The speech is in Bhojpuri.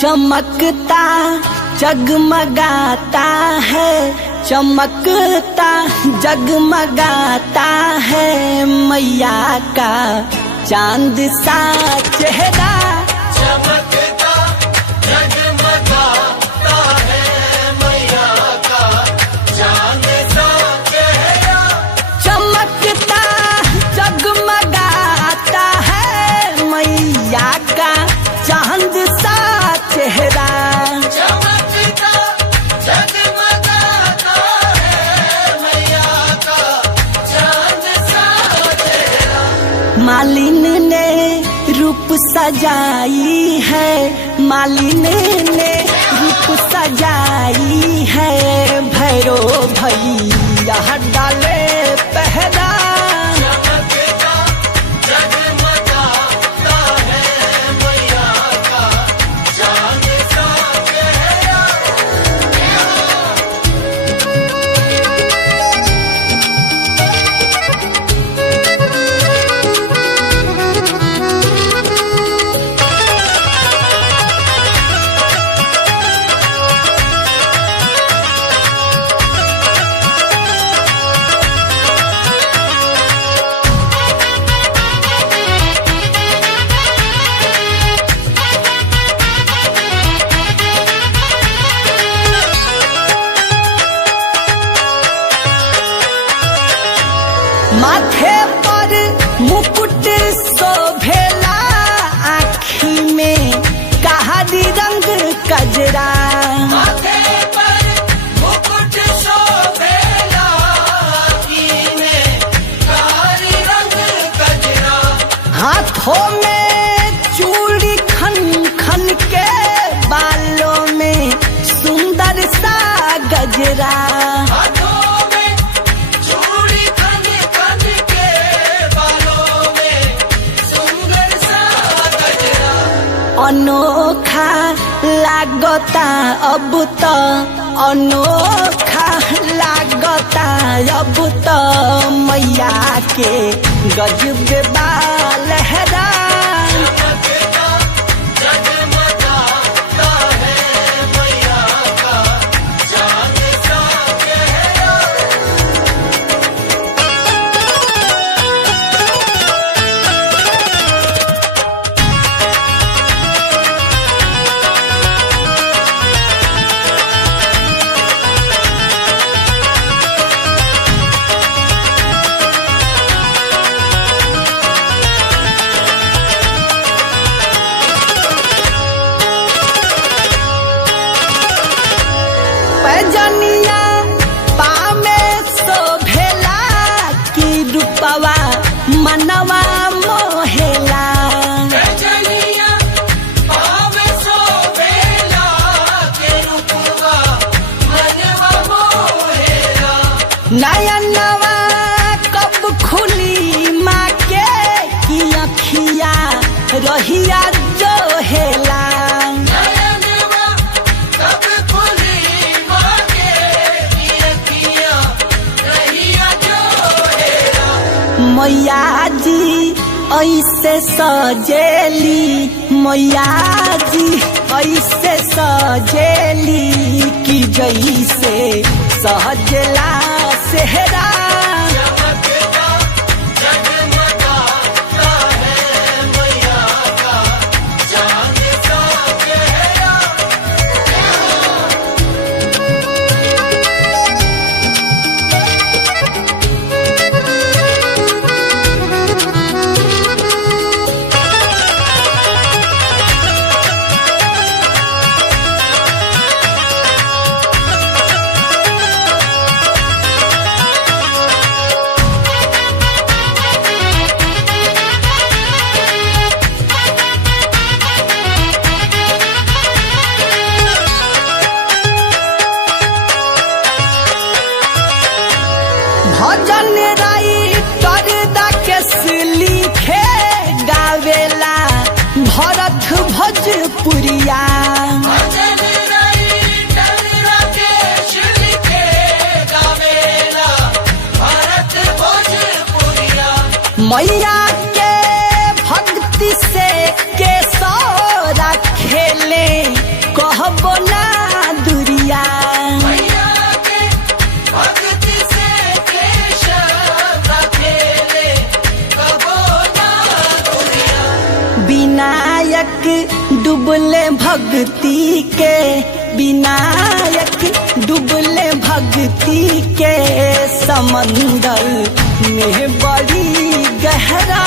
चमकता जगमगाता है, चमकता जगमगाता है मैया का चांद सा चेहरा। चमकता जगमगाता है मैया का चांद सा चेहरा। चमकता जगमगाता है मैया का चांद सा चेहरा। चमकता जगमगाता है मैया का चांद सा चेहरा। मालिन ने रूप सजाई है, मालिन ने रूप सजाई है, भैरो भैया डाले पहरा। चमकता जगमगाता है मैया का चांद सा चेहरा। माथे पर मुकुट शोभेला, आँखी में कहादी रंग कजरा। माथे पर मुकुट शोभेला, आँखी में कारी रंग कजरा। हाथों में चूड़ी खन खन के, बालों में सुंदर सा गजरा। हाथों में चूड़ी खन खन के, बालों में सुंदर सा गजरा। अनोखा लागता अब तो, अनोखा लागता अब तो मैया के गजब बा लहरा। चमकता जगमगाता है मैया का चांद सा चेहरा। पैजनिया पामे शोभेला, की रूपवा मनवा मोहेला। रजनिया पाव शोभेला, के रूपवा मनवा मोहेला। नयनवा कब खुली माँ के, की अखिया रहिया जोहेला। नयनवा कब खुली माँ के, अखियाँ रहिया जोहेला। मैया जी ऐसे सजेली, मैया जी ऐसे सजेली, की जैसे सजला सेहरा। चमकता जगमगाता है मैया का चांद सा चेहरा। भजन राइटर दाकेश लिखे, गावेला भरत भोजपुरिया। भजन राइटर राकेश लिखे, गावेला भरत भोजपुरिया। मैया के भक्ति से केसौरा खेले, विनायक डुबले भक्ति के, विनायक डुबले भक्ति के समंदर में बड़ी गहरा